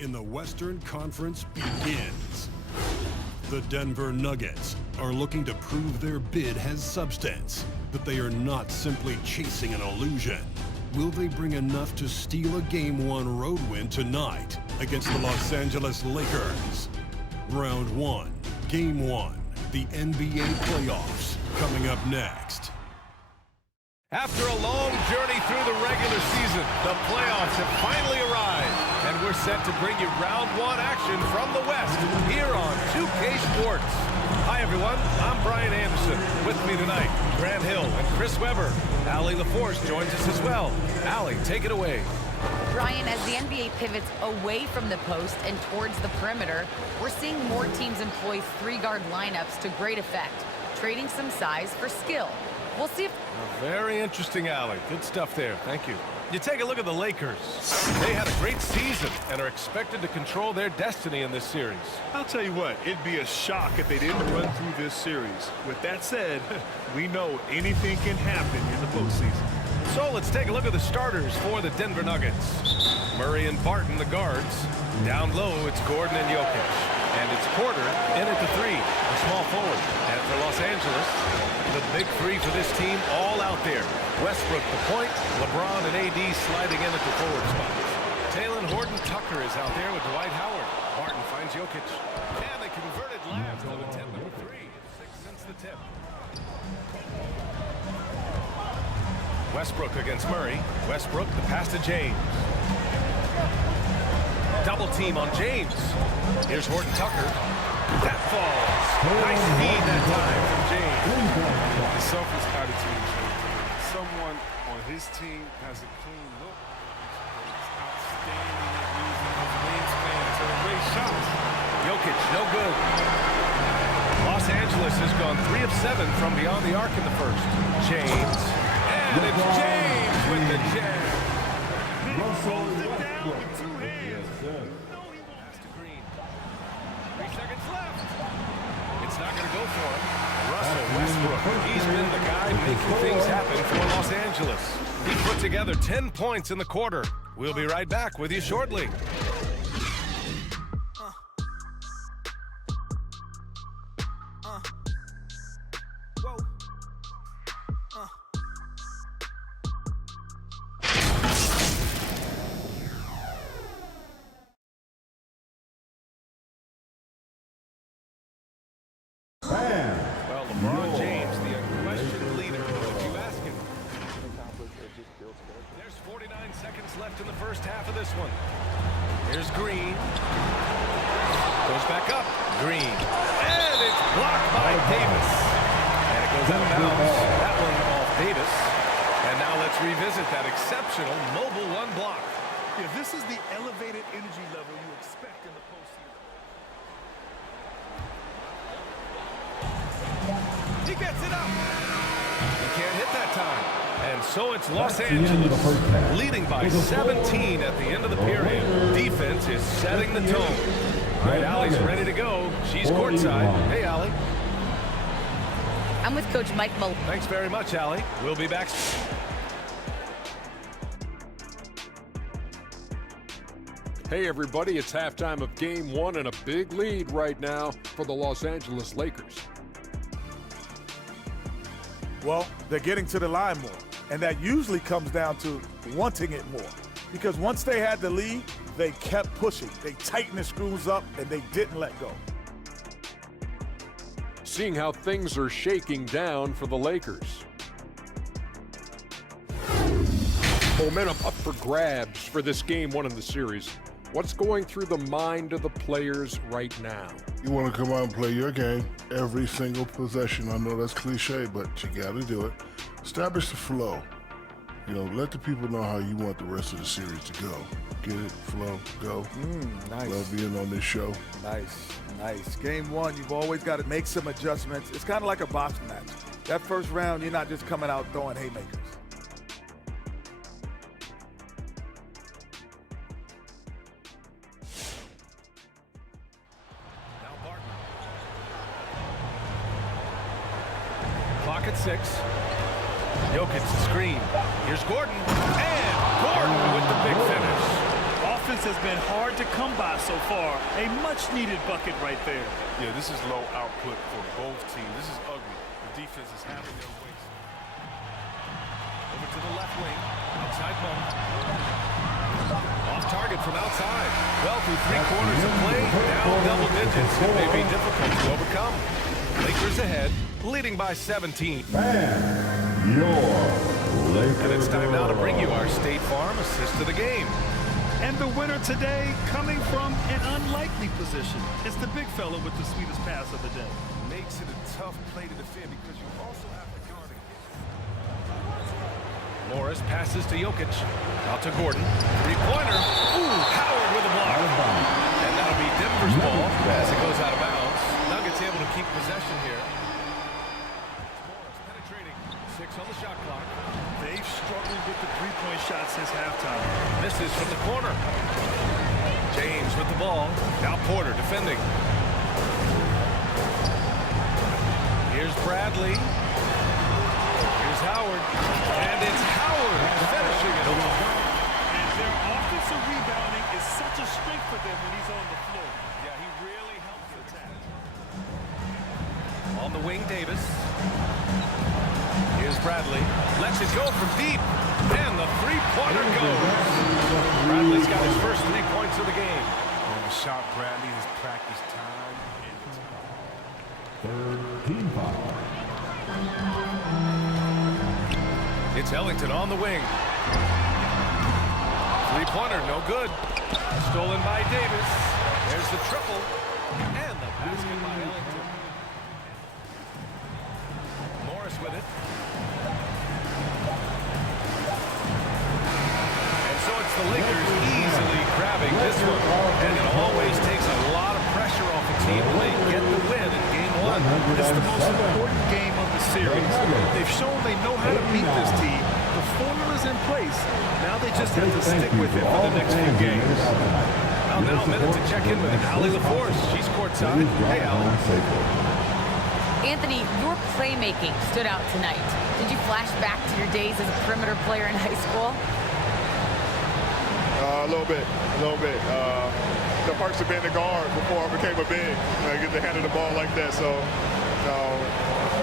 in the Western Conference begins. The Denver Nuggets are looking to prove their bid has substance, that they are not simply chasing an illusion. Will they bring enough to steal a Game 1 road win tonight against the Los Angeles Lakers? Round 1, Game 1, the NBA playoffs, coming up next. After a long journey through the regular season, the playoffs have finally arrived, and we're set to bring you round 1 action from the West here on 2K Sports. Hi everyone, I'm Brian Anderson. With me tonight, Grant Hill and Chris Webber. Allie LaForce joins us as well. Allie, take it away. Brian, as the NBA pivots away from the post and towards the perimeter, we're seeing more teams employ 3-guard lineups to great effect, trading some size for skill. We'll see if... Very interesting, Allie. Good stuff there. Thank you. You take a look at the Lakers. They had a great season and are expected to control their destiny in this series. I'll tell you what, it'd be a shock if they didn't run through this series. With that said, we know anything can happen in the postseason. So let's take a look at the starters for the Denver Nuggets. Murray and Barton, the guards. Down low, it's Gordon and Jokic. And it's Porter in at the 3, the small forward. And for Los Angeles, the big 3 for this team all out there. Westbrook the point, LeBron and AD sliding in at the forward spots. Talen Horton-Tucker is out there with Dwight Howard. Barton finds Jokic. And they converted last on attempt number 3. 6 since the tip. Westbrook against Murray. Westbrook, the pass to James. Double team on James. Here's Horton-Tucker. That falls. Nice feed that time from James. The selfish attitude. Someone on his team has a clean look. It's outstanding at using his wingspan to erase shots. Jokic, no good. Los Angeles has gone 3 of 7 from beyond the arc in the first. James. And it's James with the jam. Holds it down with 2 hands. Pass to Green. 3 seconds left. It's not going to go for him. Russell Westbrook. He's been the guy making things happen for Los Angeles. He put together 10 points in the quarter. We'll be right back with you shortly. Well, LeBron James, the unquestioned leader, if you ask him. There's 49 seconds left in the first half of this one. Here's Green. Goes back up. Green. And it's blocked by Davis. And it goes out of bounds. That one off Davis. And now let's revisit that exceptional mobile 1 block. Yeah, this is the elevated energy level you expect in the postseason. He gets it up. He can't hit that time. And so it's Los Angeles leading by 17 at the end of the period. Defense is setting the tone. All right, Allie's ready to go. She's courtside. Hey, Allie. I'm with Coach Mike Malone. Thanks very much, Allie. We'll be back. Hey everybody, it's halftime of Game 1 and a big lead right now for the Los Angeles Lakers. Well, they're getting to the line more, and that usually comes down to wanting it more. Because once they had the lead, they kept pushing. They tightened the screws up, and they didn't let go. Seeing how things are shaking down for the Lakers. Momentum up for grabs for this Game 1 in the series. What's going through the mind of the players right now? You want to come out and play your game every single possession. I know that's cliche, but you got to do it. Establish the flow. You know, let the people know how you want the rest of the series to go. Get it, flow, go. Nice. Love being on this show. Nice, nice. Game 1, you've always got to make some adjustments. It's kind of like a boxing match. That first round, you're not just coming out throwing haymakers. Clock at 6. Jokic the screen. Here's Gordon. And Gordon with the big finish. defense has been hard to come by so far. A much-needed bucket right there. Yeah, this is low output for both teams. This is ugly. The defense is having their way. Over to the left wing. Outside Monk. Off target from outside. Well, through 3 quarters of play, down double digits. It may be difficult to overcome. Lakers ahead, leading by 17. And it's time now to bring you our State Farm assist of the game. And the winner today coming from an unlikely position. It's the big fella with the sweetest pass of the day. Makes it a tough play to defend because you also have to guard against. Morris passes to Jokic. Out to Gordon. 3-pointer. Ooh, Howard with a block. And that'll be Denver's ball as it goes out of bounds. Nuggets able to keep possession here. Morris penetrating. 6 on the shot clock. They've struggled with the three-point shot since halftime. Misses from the corner. James with the ball. Now Porter defending. Here's Bradley. Here's Howard. And it's Howard finishing it off. And their offensive rebounding is such a strength for them when he's on the floor. Yeah, he really helps the attack. On the wing, Davis. Here's Bradley. Lets it go from deep. And the three-pointer goes. Bradley's got his first 3 points of the game. On the shot, Bradley has practiced time and time. Team foul. It's Ellington on the wing. Three-pointer, no good. Stolen by Davis. There's the triple. And the basket by Ellington. Morris with it. And so it's the Lakers easily grabbing this one. And it always takes a lot of pressure off a team when they get the win in game 1. This is the most important game of the series. They've shown they know how to beat this team. The formula's in place. Now they just have to stick with it for the next few games. Well, now a minute to check in with Allie LaForce. She's courtside. Hey, Allie. Anthony, your playmaking stood out tonight. Did you flash back to your days as a perimeter player in high school? A little bit. The perks of being a guard before I became a big. I get to handle the ball like that, so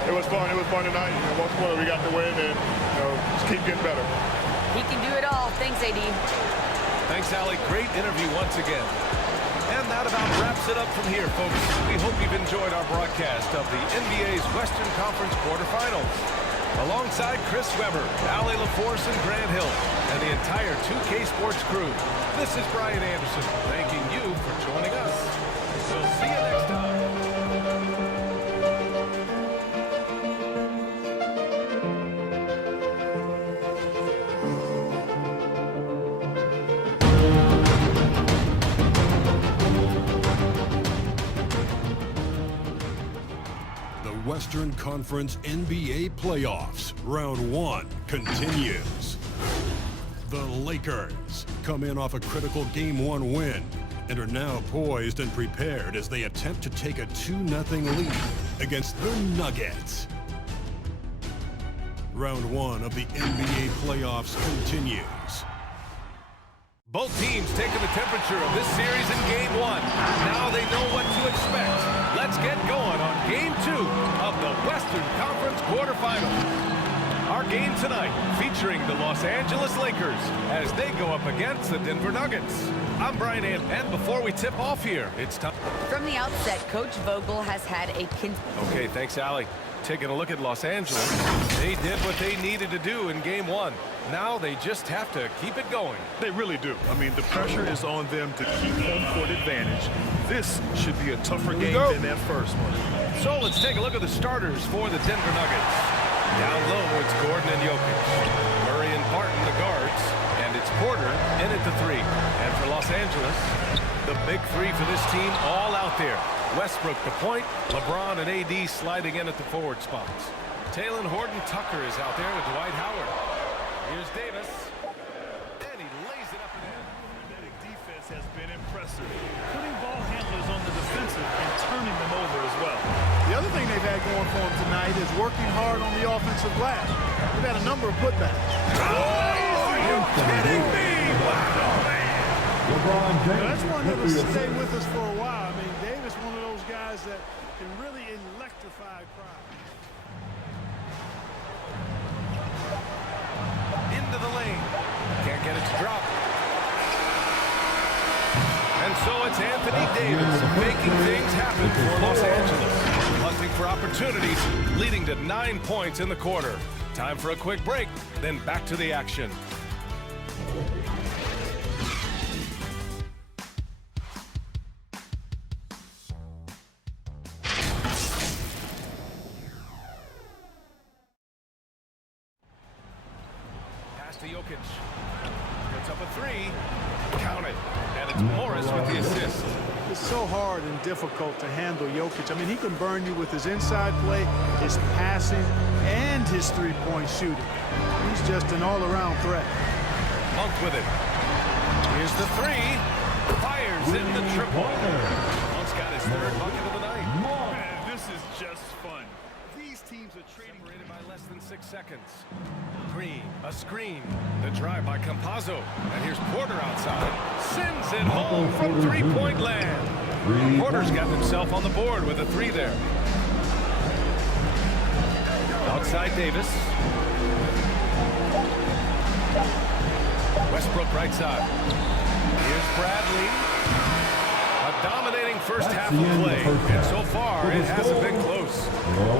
it was fun. It was fun tonight. Most importantly, we got the win, and just keep getting better. He can do it all. Thanks, AD. Thanks, Allie. Great interview once again. And that about wraps it up from here, folks. We hope you've enjoyed our broadcast of the NBA's Western Conference quarterfinals. Alongside Chris Webber, Allie LaForce, and Grant Hill, and the entire 2K Sports crew, this is Brian Anderson, thanking you for joining us. We'll see you next time. Western Conference NBA Playoffs, Round 1 continues. The Lakers come in off a critical Game 1 win and are now poised and prepared as they attempt to take a 2-0 lead against the Nuggets. Round 1 of the NBA Playoffs continues. Both teams taking the temperature of this series in Game 1. Now they know what to expect. Let's get going on Game 2 of the Western Conference quarterfinals. Our game tonight featuring the Los Angeles Lakers as they go up against the Denver Nuggets. I'm Brian and before we tip off here, it's time. From the outset, Coach Vogel has had a... Okay, thanks, Allie. Taking a look at Los Angeles, they did what they needed to do in Game 1. Now they just have to keep it going. They really do. I mean, the pressure is on them to keep home court advantage. This should be a tougher game than that first one. So let's take a look at the starters for the Denver Nuggets. Down low, it's Gordon and Jokic. Murray and Barton, the guards. And it's Porter in at the 3. And for Los Angeles, the big 3 for this team all out there. Westbrook the point, LeBron and AD sliding in at the forward spots. Talen Horton-Tucker is out there with Dwight Howard. Here's Davis, and he lays it up and in. Frenetic defense has been impressive, putting ball handlers on the defensive and turning them over as well. The other thing they've had going for them tonight is working hard on the offensive glass. They've had a number of putbacks. Oh, are you kidding me? Wow, man. That's one that'll stay with us for a while. I mean, Davis, one of those guys that can really electrify a crowd. Into the lane. Can't get it to drop. And so it's Anthony Davis making things happen for Los Angeles. Hunting for opportunities, leading to 9 points in the quarter. Time for a quick break, then back to the action. To Jokic. Gets up a three. Count it. And it's Morris with the assist. It's so hard and difficult to handle Jokic. I mean, he can burn you with his inside play, his passing, and his three-point shooting. He's just an all-around threat. Monk with it. Here's the three. Fires in the triple. Monk's got his third bucket of the night. Man, this is just fun. These teams are trading by less than 6 seconds. Green, a screen. The drive by Campazzo. And here's Porter outside. Sends it home from three-point land. Porter's got himself on the board with a three there. Outside Davis. Westbrook right side. Here's Bradley. A dominating first half of play, and so far it hasn't been close.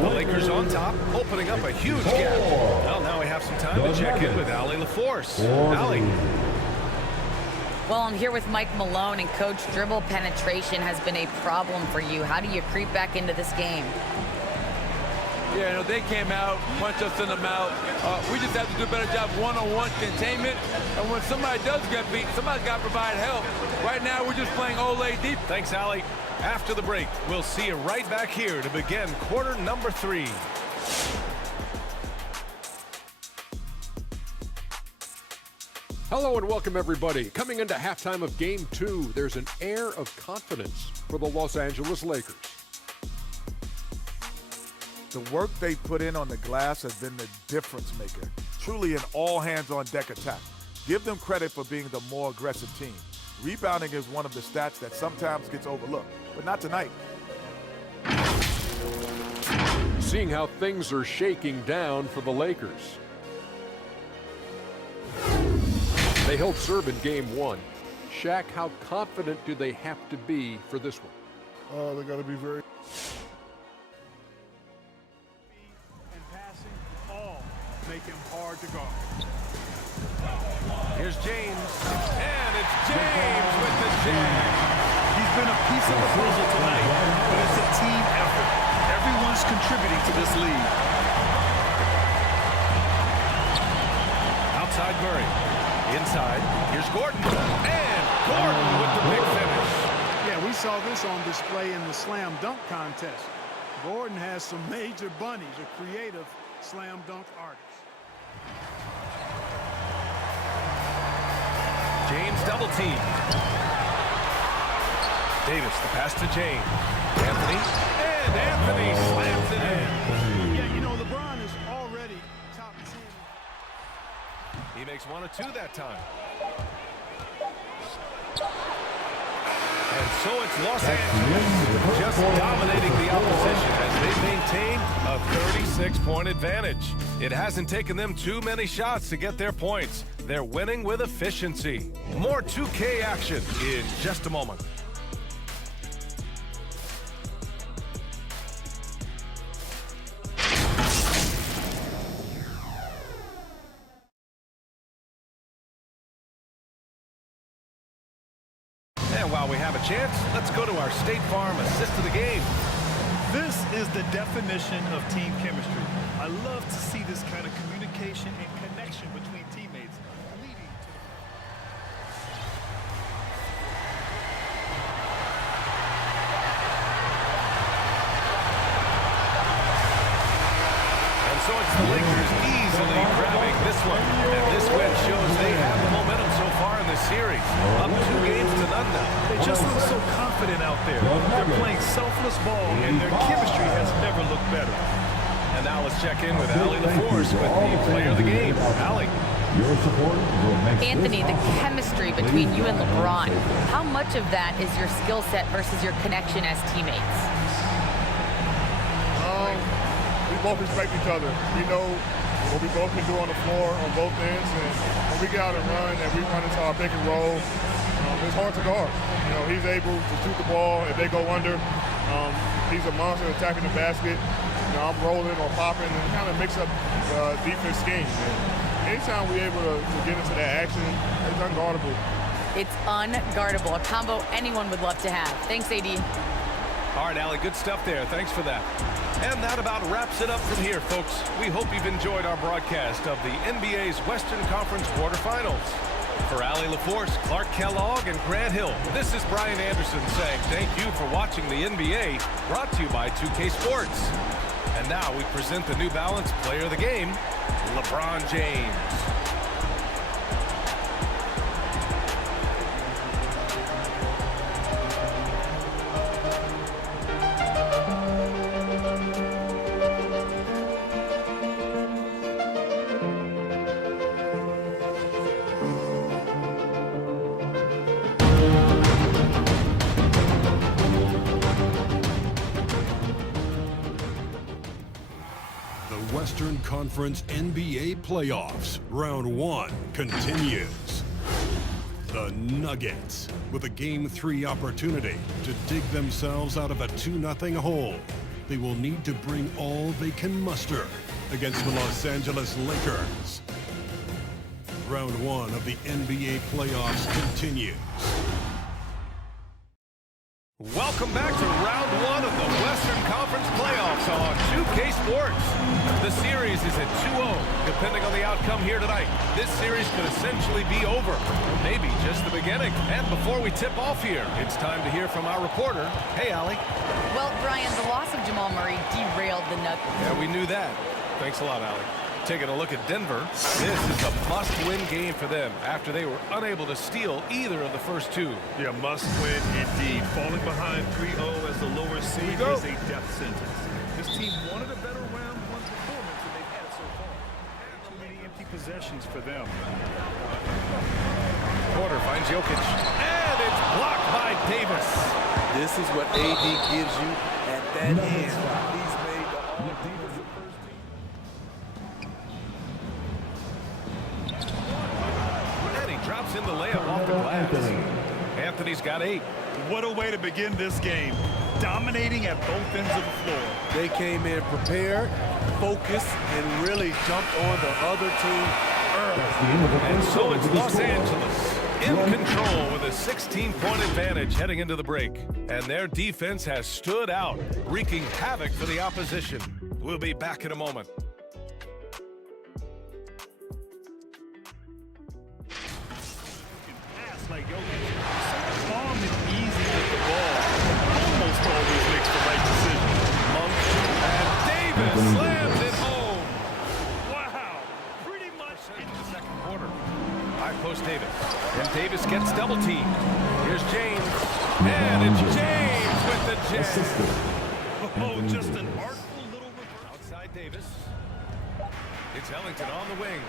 The Lakers on top, opening up a huge gap. Well, now we have some time to check in with Allie LaForce. Allie. Well, I'm here with Mike Malone, and Coach, dribble penetration has been a problem for you. How do you creep back into this game? Yeah, you know, they came out, punched us in the mouth. We just have to do a better job one-on-one containment. And when somebody does get beat, somebody's got to provide help. Right now, we're just playing Olay deep. Thanks, Allie. After the break, we'll see you right back here to begin quarter number 3. Hello and welcome, everybody. Coming into halftime of Game 2, there's an air of confidence for the Los Angeles Lakers. The work they put in on the glass has been the difference maker. Truly an all-hands-on-deck attack. Give them credit for being the more aggressive team. Rebounding is one of the stats that sometimes gets overlooked, but not tonight. Seeing how things are shaking down for the Lakers. They held serve in Game 1. Shaq, how confident do they have to be for this one? They got to be very... and passing all make him hard to guard. Here's James, and it's James with the jam. He's been a piece of the puzzle tonight, but it's a team effort. Everyone's contributing to this lead. Outside Murray. Inside, here's Gordon, and Gordon with the big finish. Yeah, we saw this on display in the slam dunk contest. Gordon has some major bunnies, a creative slam dunk artist. James double team. Davis, the pass to James. Anthony, and Anthony slams it in. Yeah, you know, LeBron is already top 10. He makes 1 of 2 that time. And so it's Los Angeles just dominating the opposition as they maintain a 36-point advantage. It hasn't taken them too many shots to get their points. They're winning with efficiency. More 2K action in just a moment. And while we have a chance, let's go to our State Farm assist of the game. This is the definition of team chemistry. I love to see this kind of communication and connection between teammates leading to And so it's the Lakers easily grabbing this one. And this win shows they have the momentum so far in this series. Up 2 games to none now. They just look so confident out there. They're playing selfless ball, and their chemistry has never looked better. And now let's check in with Allie LaForce with the player of the game. Allie. Your support will make Anthony, the chemistry between you and LeBron, how much of that is your skill set versus your connection as teammates? We both respect each other. We know what we both can do on the floor on both ends, and when we get out and run and we run into our pick and roll, it's hard to guard. You know, he's able to shoot the ball if they go under. He's a monster attacking the basket. You know, I'm rolling or popping and kind of mix up defense scheme. And anytime we're able to get into that action, it's unguardable. It's unguardable, a combo anyone would love to have. Thanks, AD. All right, Allie, good stuff there. Thanks for that. And that about wraps it up from here, folks. We hope you've enjoyed our broadcast of the NBA's Western Conference quarterfinals. For Allie LaForce, Clark Kellogg, and Grant Hill, this is Brian Anderson saying thank you for watching the NBA, brought to you by 2K Sports. And now we present the New Balance Player of the Game, LeBron James. Western Conference NBA Playoffs, Round 1 continues. The Nuggets, with a Game 3 opportunity to dig themselves out of a 2-0 hole. They will need to bring all they can muster against the Los Angeles Lakers. Round 1 of the NBA Playoffs continues. Welcome back to Round 1 of the Western Conference Playoffs on 2K Sports. The series is at 2-0. Depending on the outcome here tonight, this series could essentially be over, or maybe just the beginning. And before we tip off here, it's time to hear from our reporter. Hey, Allie. Well, Brian, the loss of Jamal Murray derailed the Nuggets. Yeah, we knew that. Thanks a lot, Allie. Taking a look at Denver, this is a must-win game for them after they were unable to steal either of the first two. Yeah, must-win indeed. Falling behind 3-0 as the lower seed is a death sentence. This team wanted a better round one performance than they've had so far. Too many empty possessions for them. Porter finds Jokic, and it's blocked by Davis. This is what AD gives you at that end. He's made the all-defensive first team. Drops in the layup off the glass. Anthony's got 8. What a way to begin this game. Dominating at both ends of the floor. They came in prepared, focused, and really jumped on the other team early. And so it's Los Angeles in control with a 16-point advantage heading into the break. And their defense has stood out, wreaking havoc for the opposition. We'll be back in a moment. Like Jokic, so calm and easy with the ball. Almost always makes the right decision. Monk and Davis slams it home. Wow, pretty much in the second quarter. High post Davis, and Davis gets double teamed. Here's James, and it's James with the jam. Oh, just an artful little reverse. Outside Davis. It's Ellington on the wing.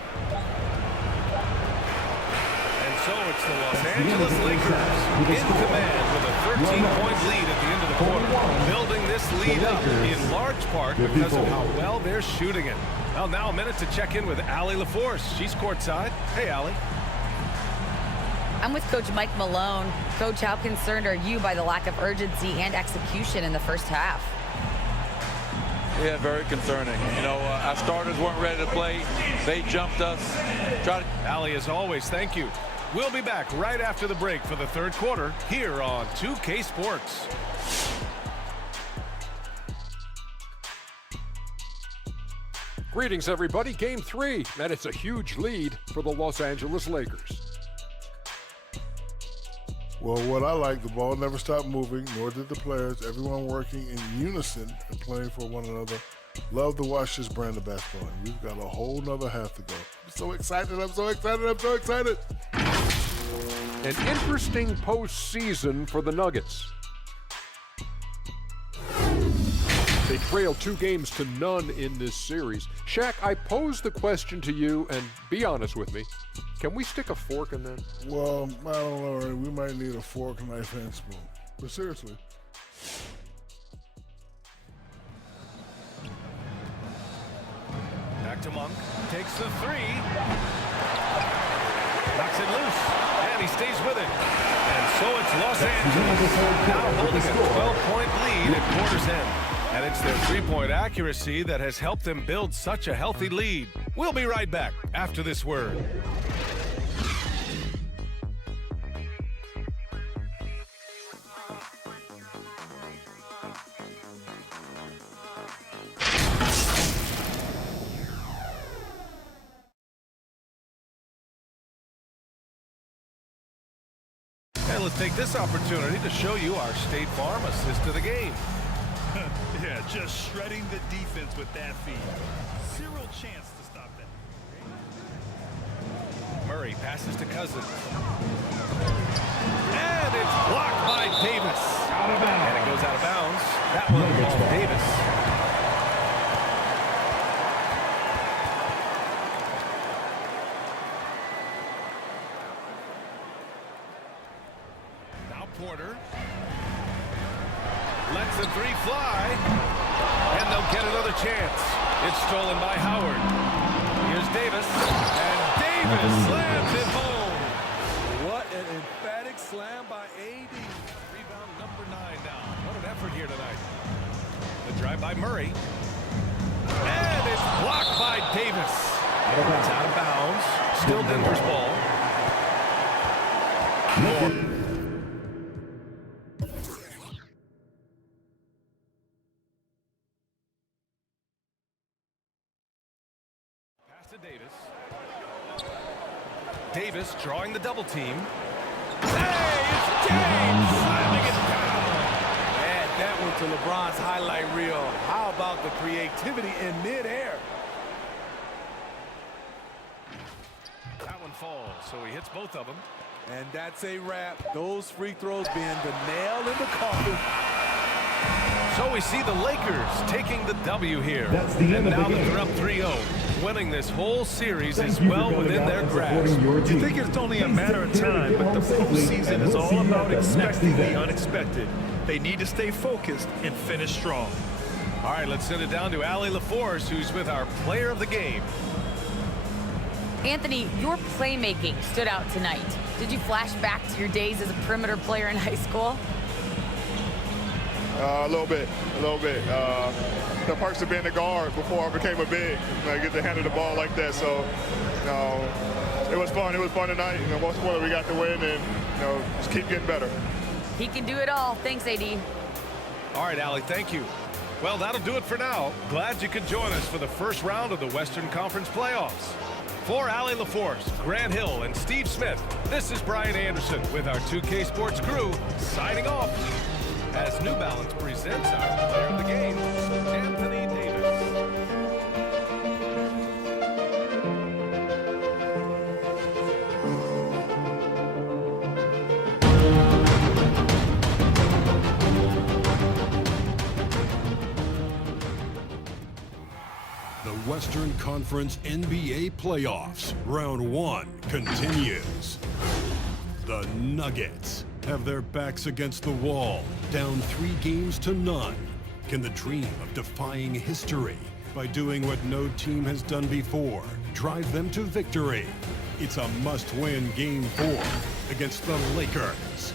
So it's the Los Angeles Lakers in command with a 13-point lead at the end of the quarter, building this lead up in large part because of how well they're shooting it. Well, now a minute to check in with Allie LaForce. She's courtside. Hey, Allie. I'm with Coach Mike Malone. Coach, how concerned are you by the lack of urgency and execution in the first half? Yeah, very concerning. You know, our starters weren't ready to play. They jumped us. Allie, as always, thank you. We'll be back right after the break for the third quarter here on 2K Sports. Greetings, everybody. Game 3, and it's a huge lead for the Los Angeles Lakers. Well, what I like, the ball never stopped moving, nor did the players. Everyone working in unison and playing for one another. Love to watch this brand of basketball. And we've got a whole nother half to go. I'm so excited. I'm so excited. I'm so excited. An interesting postseason for the Nuggets. They trail 2-0 in this series. Shaq, I pose the question to you, and be honest with me. Can we stick a fork in that? Well, I don't know, Ernie. We might need a fork, knife, and spoon. But seriously. Back to Monk. Takes the three. Knocks it loose. And he stays with it. And so it's Los Angeles now holding a 12-point lead at quarter's end. And it's their three-point accuracy that has helped them build such a healthy lead. We'll be right back after this word. And let's take this opportunity to show you our State Farm assist to the game. Yeah, just shredding the defense with that feed. Zero chance to stop that. Murray passes to Cousins. And it's blocked by Davis. Out of bounds. And it goes out of bounds. That one off Davis. Now Porter. Lets the three fly. And they'll get another chance. It's stolen by Howard. Here's Davis. And Davis slams it home. What an emphatic slam by AD. Rebound number 9 now. What an effort here tonight. The drive by Murray. And it's blocked by Davis. It's out of bounds. Still Denver's ball. Davis drawing the double team. Hey, it's James slamming it down. Add that one to LeBron's highlight reel. How about the creativity in midair? That one falls, so he hits both of them. And that's a wrap. Those free throws being the nail in the coffin. So we see the Lakers taking the W here. And now that they're up 3-0, winning this whole series is well within their grasp. You think it's only a matter of time, but the postseason is all about expecting the unexpected. They need to stay focused and finish strong. All right, let's send it down to Allie LaForce, who's with our player of the game. Anthony, your playmaking stood out tonight. Did you flash back to your days as a perimeter player in high school? A little bit. The perks of being a guard before I became a big. I get to handle the ball like that. So, it was fun. It was fun tonight. Most importantly, we got the win, and just keep getting better. He can do it all. Thanks, AD. All right, Allie, thank you. Well, that'll do it for now. Glad you could join us for the first round of the Western Conference playoffs. For Allie LaForce, Grant Hill, and Steve Smith, this is Brian Anderson with our 2K Sports crew signing off. As New Balance presents our player of the game, Anthony Davis. The Western Conference NBA playoffs, round 1 continues. The Nuggets have their backs against the wall, down 3-0. Can the dream of defying history by doing what no team has done before drive them to victory? It's a must-win Game 4 against the Lakers.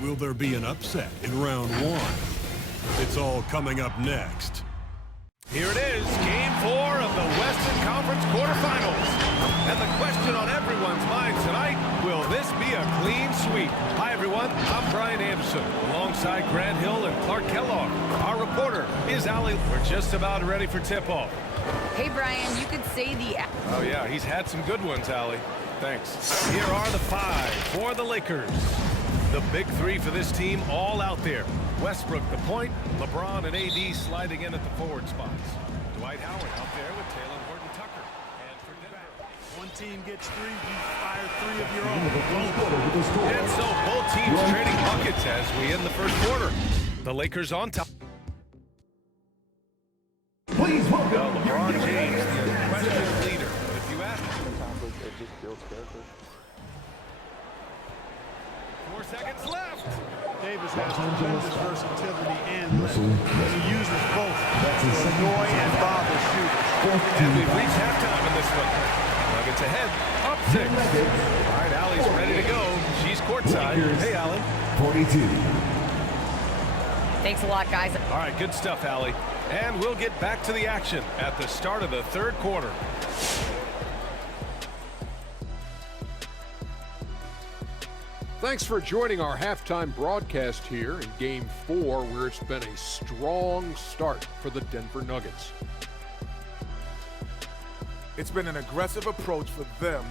Will there be an upset in round 1? It's all coming up next. Here it is, Game 4 of the Western Conference quarterfinals. And the question on everyone's mind tonight, will this be a clean sweep? Hi, everyone. I'm Brian Anderson, alongside Grant Hill and Clark Kellogg. Our reporter is Allie. We're just about ready for tip-off. Hey, Brian, you could say the... Oh, yeah, he's had some good ones, Allie. Thanks. Here are the 5 for the Lakers. The big 3 for this team all out there. Westbrook the point, LeBron and AD sliding in at the forward spots. Dwight Howard out there with Taylor Horton-Tucker. And for Denver, One team gets 3, you fire 3 of your own. and so both teams trading buckets as we end the first quarter. The Lakers on top. Rivers has tremendous versatility and length. He uses both to annoy and bother shooters. And we've reached halftime in this one. Nuggets ahead, up 6. All right, Allie's ready to go. She's courtside. Hey, Allie. 42. Thanks a lot, guys. All right, good stuff, Allie. And we'll get back to the action at the start of the third quarter. Thanks for joining our halftime broadcast here in Game 4, where it's been a strong start for the Denver Nuggets. It's been an aggressive approach for them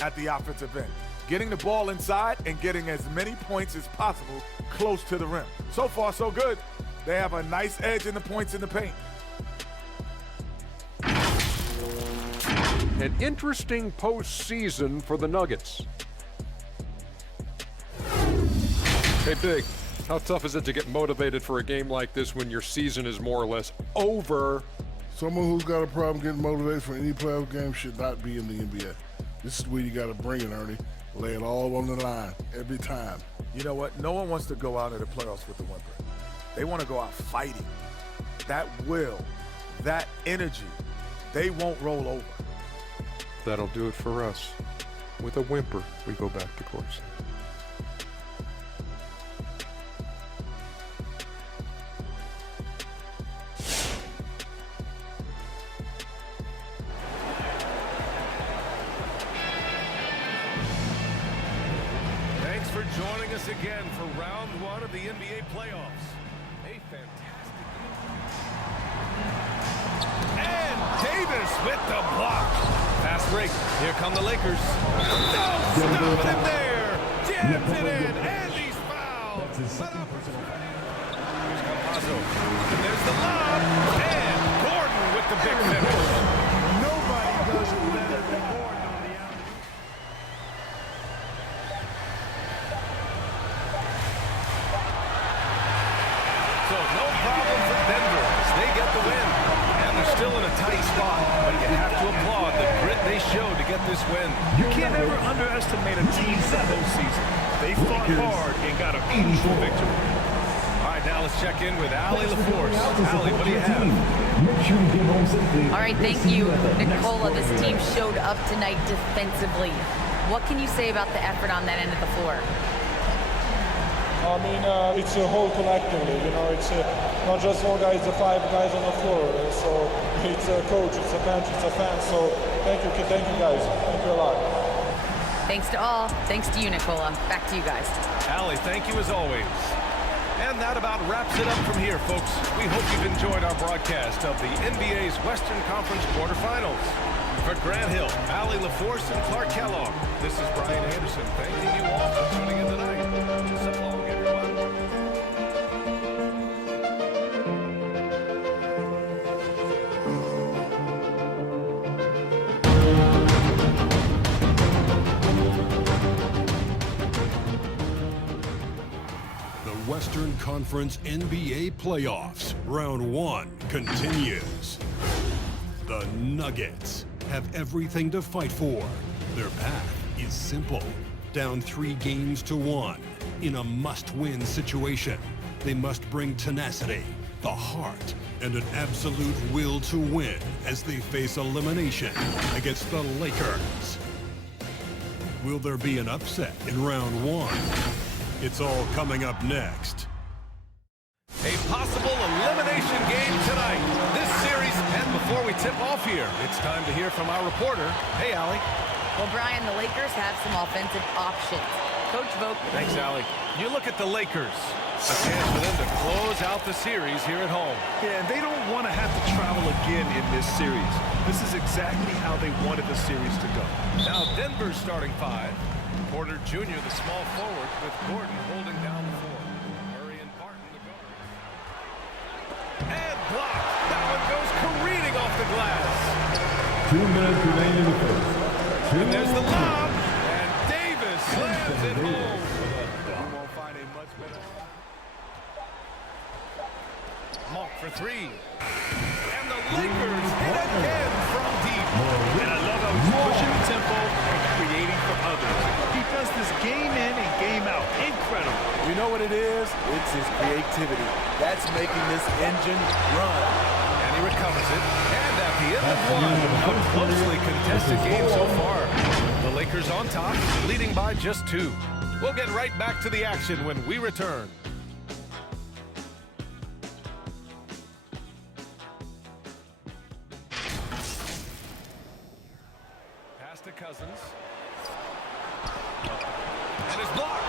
at the offensive end, getting the ball inside and getting as many points as possible close to the rim. So far, so good. They have a nice edge in the points in the paint. An interesting postseason for the Nuggets. Hey, Big, how tough is it to get motivated for a game like this when your season is more or less over? Someone who's got a problem getting motivated for any playoff game should not be in the NBA. This is where you got to bring it, Ernie. Lay it all on the line every time. You know what? No one wants to go out of the playoffs with a whimper. They want to go out fighting. That will, that energy, they won't roll over. That'll do it for us. With a whimper, we go back to course. Thanks for joining us again for round 1 of the NBA playoffs. A fantastic game. And Davis with the block. Fast break. Here come the Lakers. No, stop it there. Jams it in, and he's fouled. Here's Campazzo. And there's the lob. And Gordon with the big finish. Nobody does it better than Gordon on the outside. So no problem for Denver as they get the win. And they're still in a tight spot, but you have to applaud the grit they showed to get this win. You can't ever underestimate a team's postseason. They fought hard and got a crucial victory. All right, now let's check in with Allie LaForce. Allie, what do you have? All right, thank you, Nicola. This team showed up tonight defensively. What can you say about the effort on that end of the floor? I mean, it's a whole collectively, you know, it's not just one guy, it's the 5 guys on the floor. So it's a coach, it's a bench, it's a fan. So thank you guys. Thank you a lot. Thanks to all. Thanks to you, Nicola. Back to you guys. Allie, thank you as always. And that about wraps it up from here, folks. We hope you've enjoyed our broadcast of the NBA's Western Conference quarterfinals. For Grant Hill, Allie LaForce, and Clark Kellogg, this is Brian Anderson thanking you all for tuning in tonight. So long, everyone. The Western Conference NBA Playoffs, Round 1 continues. The Nuggets have everything to fight for. Their path is simple. Down 3 games to 1 in a must-win situation. They must bring tenacity, the heart, and an absolute will to win as they face elimination against the Lakers. Will there be an upset in round 1? It's all coming up next. A possible elimination game tonight. This series, and before we tip off here, it's time to hear from our reporter. Hey, Allie. Well, Brian, the Lakers have some offensive options. Coach Vogt. Thanks, Allie. You look at the Lakers. A chance for them to close out the series here at home. Yeah, and they don't want to have to travel again in this series. This is exactly how they wanted the series to go. Now Denver's starting 5. Porter Jr., the small forward, with Gordon holding down the 4. Murray and Barton, the guards. And blocked. That one goes careening off the glass. 2 minutes remaining in the first. And there's the lob. And Davis slams it home. You won't find a much better. Monk for 3. And the Lakers hit again from deep. And I love how he's pushing the tempo and creating for others. He does this game in and game out. Incredible. You know what it is? It's his creativity. That's making this engine run. And he recovers it. And at the end of one, a closely contested game so far. The Lakers on top, leading by just 2. We'll get right back to the action when we return. Pass to Cousins. And it's blocked.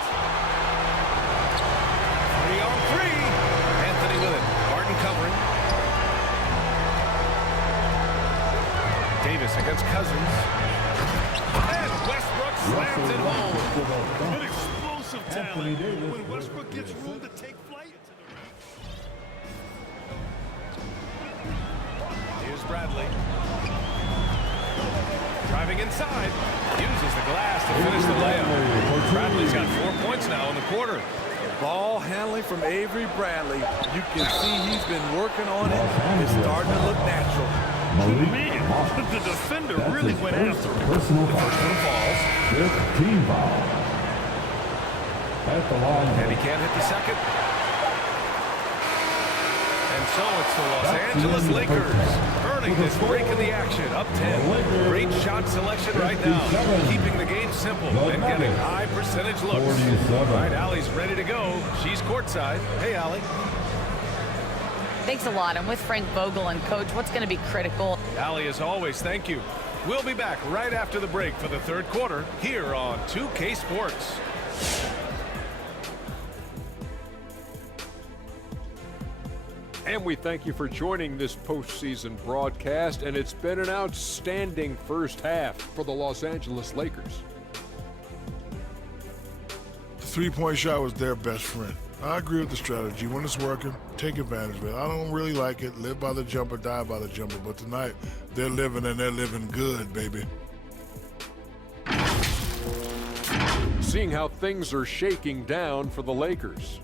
3-on-3. Anthony with it. Barton covering. Davis against Cousins. And Westbrook slams it home. An explosive talent. When Westbrook gets room to take flight. Here's Bradley. Driving inside. Uses the glass to finish the layup. Bradley's got 4 points now in the quarter. Ball handling from Avery Bradley. You can see he's been working on it. It's starting to look natural. Man, the defender really went after him. The first one falls. Team foul. At the line. And he can't hit the second. And so it's the Los Angeles Lakers earning this break in the action. Up 10. Great shot selection right now. Keeping the game simple and getting high percentage looks. All right, Allie's ready to go. She's courtside. Hey, Allie. Thanks a lot. I'm with Frank Vogel, and Coach, what's going to be critical? Allie, as always, thank you. We'll be back right after the break for the third quarter here on 2K Sports. And we thank you for joining this postseason broadcast, and it's been an outstanding first half for the Los Angeles Lakers. The three-point shot was their best friend. I agree with the strategy. When it's working, take advantage of it. I don't really like it. Live by the jumper, die by the jumper. But tonight, they're living, and they're living good, baby. Seeing how things are shaking down for the Lakers.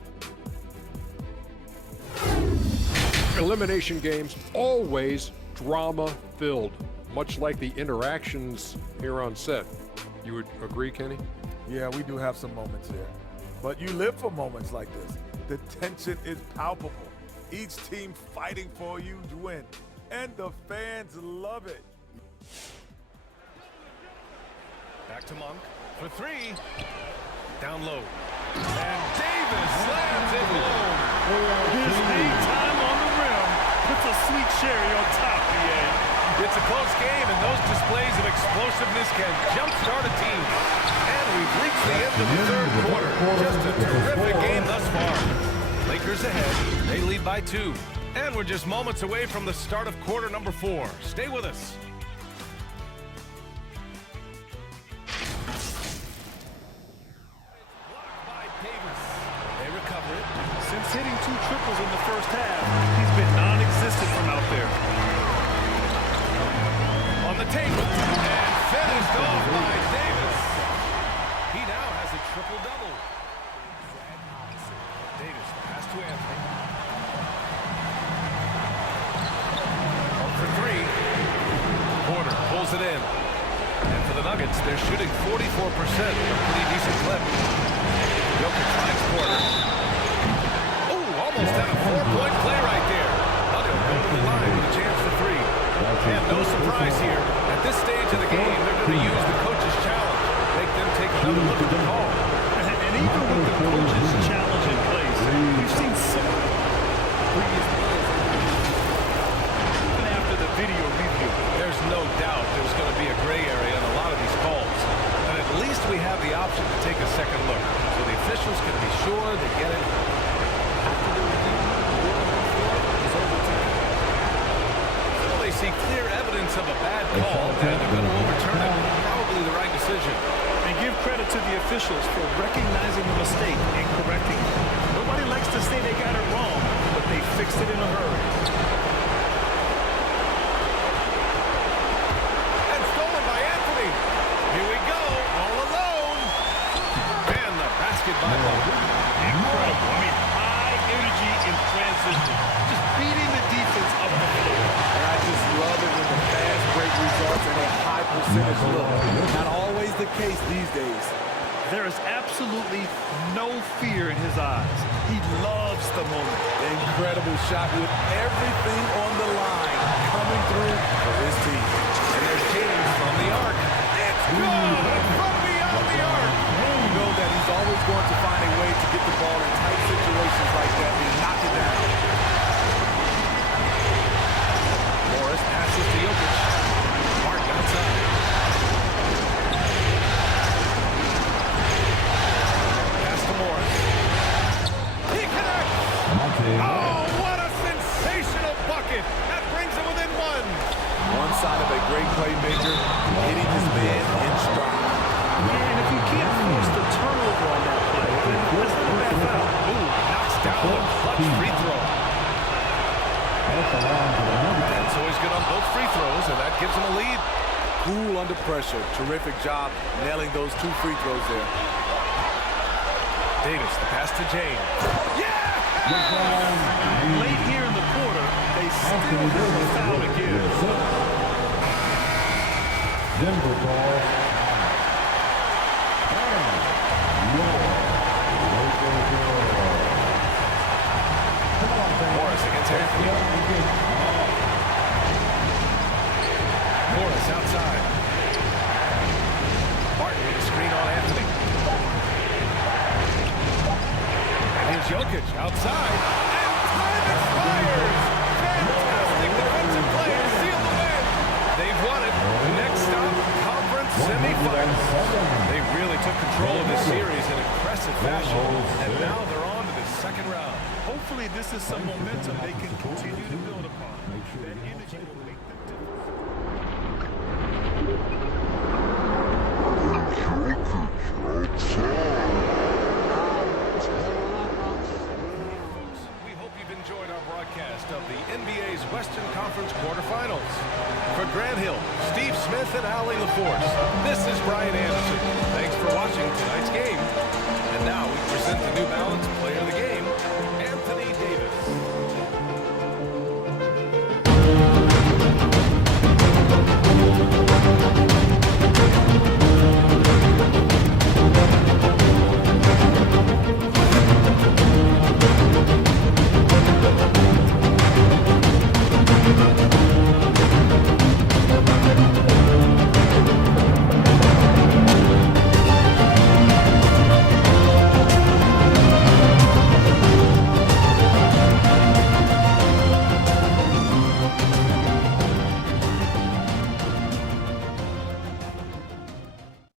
Elimination games, always drama-filled, much like the interactions here on set. You would agree, Kenny? Yeah, we do have some moments here. But you live for moments like this. The tension is palpable. Each team fighting for you to win. And the fans love it. Back to Monk for 3. Down low. And Davis slams it home. His hang time on the rim puts a sweet cherry on top, It's a close game, and those displays of explosiveness can jumpstart a team. And we've reached the end of the third quarter. Just a terrific game thus far. Lakers ahead. They lead by 2. And we're just moments away from the start of quarter number 4. Stay with us. Blocked by Davis. They recover it. Since hitting 2 triples in the first half, he's been non-existent from out there. On the table, and finished off by Davis. He now has a triple-double. Davis, pass to Anthony. Up for 3. Porter pulls it in. And for the Nuggets, they're shooting 44%, a pretty decent clip. Jokic finds Porter. Oh, almost had a 4-point play right there. Now they'll go to the line with a chance for 3. And no surprise here. At this stage of the game, they're going to use the coach's challenge. Make them take another look at the call. And even with the coach's challenge in place, we've seen some previous plays. Even after the video review, there's no doubt there's going to be a gray area in a lot of these calls. But at least we have the option to take a second look. So the officials can be sure they get it after the review. They see clear evidence of a bad call, and they're going to overturn it. Probably the right decision. And give credit to the officials for recognizing the mistake and correcting it. Nobody likes to say they got it wrong, but they fixed it in a hurry. And stolen by Anthony. Here we go, all alone. And the basket by Monk. Incredible. I mean, high energy in transition. Just beating the defense up the floor. And I just love it when the fast break results in a high percentage look. Not always the case these days. There is absolutely absolutely no fear in his eyes. He loves the moment. Incredible shot with everything on the line coming through for his team. And there's James from the arc. It's good from beyond the arc. You know that he's always going to find a way to get the ball in tight situations like that and knock it down. Morris passes to Jokic. Martin outside. Pass to Morris. He connects. Oh, what a sensational bucket. That brings him within one. One side of a great playmaker, hitting his man in stride. And if you can't force the turnover on that play, then that's not a bad foul. Ooh, knocks down the clutch free throw. And so he's good on both free throws, and that gives him a lead. Cool under pressure. Terrific job nailing those 2 free throws there. Davis, the pass to James. Yeah! Late here in the quarter, they still have a foul to give. Denver ball. Morris against Anthony. Morris outside. Martin with a screen on Anthony. And here's Jokic outside. And time expires. Fantastic defensive play to seal the win. They've won it. Next stop, conference semifinals. They really took control of this series in impressive fashion. And now they're on to the second round. Hopefully this is some momentum they can continue to build upon. That energy will make the We hope you've enjoyed our broadcast of the NBA's Western Conference quarterfinals. For Grant Hill, Steve Smith, and Allie LaForce, this is Brian Anderson. Thanks for watching tonight's game. And now we present the New Balance Player of the Game.